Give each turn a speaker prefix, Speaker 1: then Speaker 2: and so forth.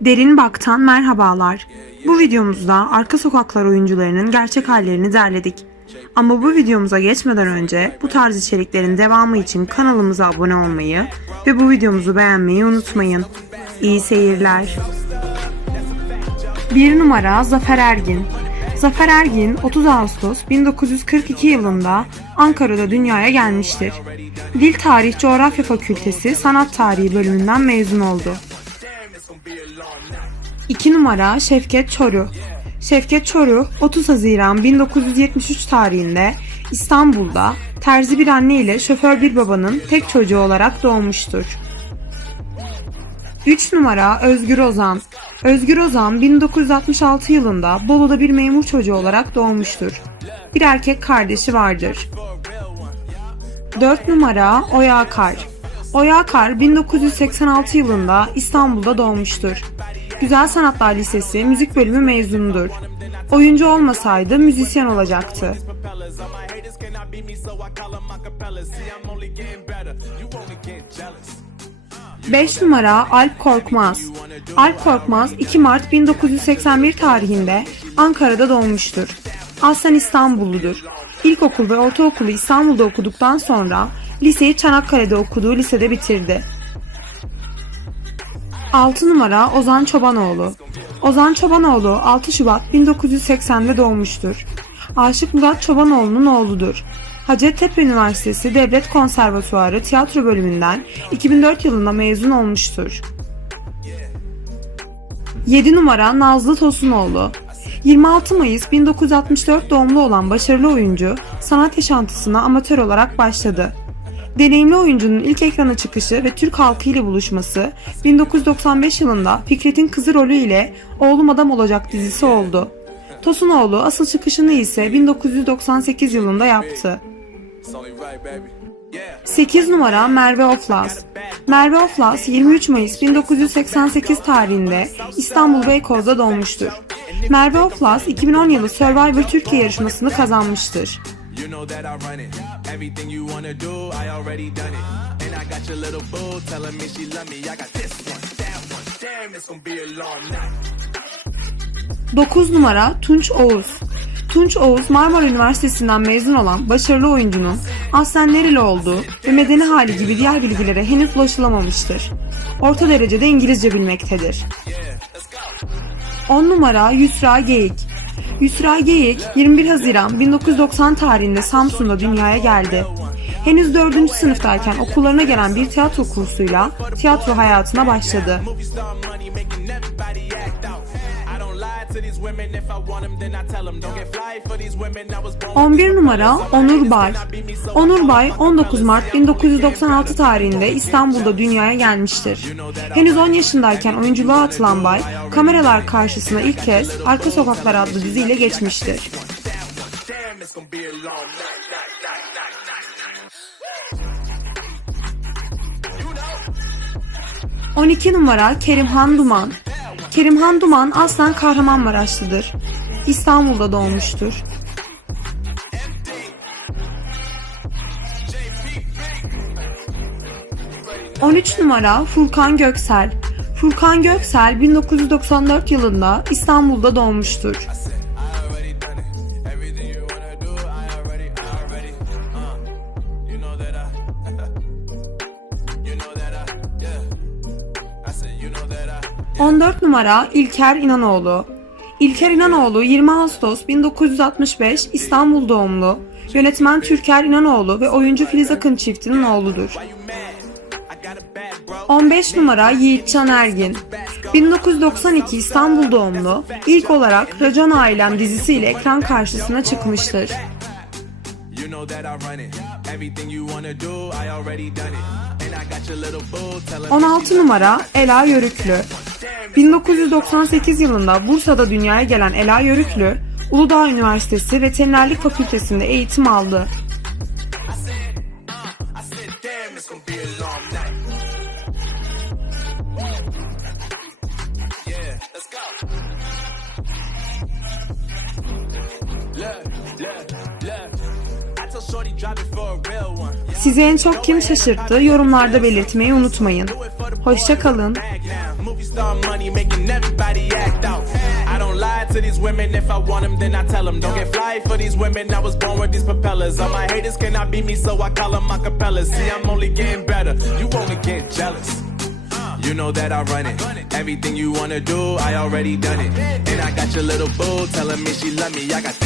Speaker 1: Derin Bak'tan merhabalar. Bu videomuzda arka sokaklar oyuncularının gerçek hallerini derledik. Ama bu videomuza geçmeden önce bu tarz içeriklerin devamı için kanalımıza abone olmayı ve bu videomuzu beğenmeyi unutmayın. İyi seyirler. 1 numara Zafer Ergin. Zafer Ergin 30 Ağustos 1942 yılında Ankara'da dünyaya gelmiştir. Dil Tarih Coğrafya Fakültesi Sanat Tarihi bölümünden mezun oldu. 2 numara Şevket Çoruh. Şevket Çoruh 30 Haziran 1973 tarihinde İstanbul'da terzi bir anne ile şoför bir babanın tek çocuğu olarak doğmuştur. 3 numara Özgür Ozan. Özgür Ozan 1966 yılında Bolu'da bir memur çocuğu olarak doğmuştur. Bir erkek kardeşi vardır. 4 numara Oya Akar. Oya Akar 1986 yılında İstanbul'da doğmuştur. Güzel Sanatlar Lisesi müzik bölümü mezunudur. Oyuncu olmasaydı müzisyen olacaktı. 5 numara Alp Korkmaz. Alp Korkmaz 2 Mart 1981 tarihinde Ankara'da doğmuştur. Aslen İstanbulludur. İlkokul ve ortaokulu İstanbul'da okuduktan sonra liseyi Çanakkale'de okuduğu lisede bitirdi. 6 numara Ozan Çobanoğlu. Ozan Çobanoğlu 6 Şubat 1980'de doğmuştur. Aşık Murat Çobanoğlu'nun oğludur. Hacettepe Üniversitesi Devlet Konservatuarı Tiyatro Bölümünden 2004 yılında mezun olmuştur. 7 numara Nazlı Tosunoğlu. 26 Mayıs 1964 doğumlu olan başarılı oyuncu sanat yaşantısına amatör olarak başladı. Deneyimli oyuncunun ilk ekrana çıkışı ve Türk halkı ile buluşması 1995 yılında Fikret'in kızı rolü ile Oğlum Adam Olacak dizisi oldu. Tosunoğlu asıl çıkışını ise 1998 yılında yaptı. 8 numara Merve Oflaz. Merve Oflaz 23 Mayıs 1988 tarihinde İstanbul Beykoz'da doğmuştur. Merve Oflaz 2010 yılı Survivor Türkiye yarışmasını kazanmıştır.
Speaker 2: You know that I run it. Everything you wanna do, I already done it. And I got your little boo telling me she love me. I got this one, that one. Damn, it's gonna be a long night.
Speaker 1: 9 numara Tunç Oğuz. Tunç Oğuz Marmara Üniversitesi'nden mezun olan başarılı oyuncunun aslen nereli olduğu ve medeni hali gibi diğer bilgilere henüz ulaşılamamıştır. Orta derecede İngilizce bilmektedir. 10 numara Yusra Geyik. Yusra Geyik 21 Haziran 1990 tarihinde Samsun'da dünyaya geldi. Henüz 4. sınıftayken okullarına gelen bir tiyatro kursuyla tiyatro hayatına başladı.
Speaker 2: Movie star money making everybody act out. I don't lie to these women. If I want them, then I tell them. Don't get fly for these women. I was born
Speaker 1: 11 numara Onur Bay. Onur Bay 19 Mart 1996 tarihinde İstanbul'da dünyaya gelmiştir. Henüz 10 yaşındayken oyunculuğa atılan Bay, kameralar karşısına ilk kez Arka Sokaklar adlı diziyle geçmiştir. 12 numara Kerimhan Duman. Kerimhan Duman aslen Kahramanmaraşlıdır. İstanbul'da doğmuştur. ...13 numara Furkan Göksel. Furkan Göksel 1994 yılında İstanbul'da doğmuştur. 14 numara İlker İnanoğlu. İlker İnanoğlu 20 Ağustos 1965 İstanbul doğumlu, yönetmen Türker İnanoğlu ve oyuncu Filiz Akın çiftinin oğludur.
Speaker 2: Why you mad? I got a bad bro.
Speaker 1: 15 numara Yiğitcan Ergin. 1992 İstanbul doğumlu, ilk olarak Racon Ailem dizisiyle ekran karşısına çıkmıştır.
Speaker 2: You know that I run it. Everything you wanna do, I already done it. And I got your little boo telling me
Speaker 1: 16 numara Ela Yörüklü. 1998 yılında Bursa'da dünyaya gelen Ela Yörüklü, Uludağ Üniversitesi Veterinerlik Fakültesinde eğitim aldı.
Speaker 2: Look, look, look.
Speaker 1: Sizi en çok kim şaşırttı? Yorumlarda belirtmeyi unutmayın. Hoşça kalın.
Speaker 2: To these women. If I want them, then I tell them. Don't get fly for these women. I was born with these propellers. All my haters cannot beat me, so I call them acapellas. See, I'm only getting better. You only get jealous. You know that I run it. Everything you wanna do, I already done it. And I got your little boo telling me she love me. I got this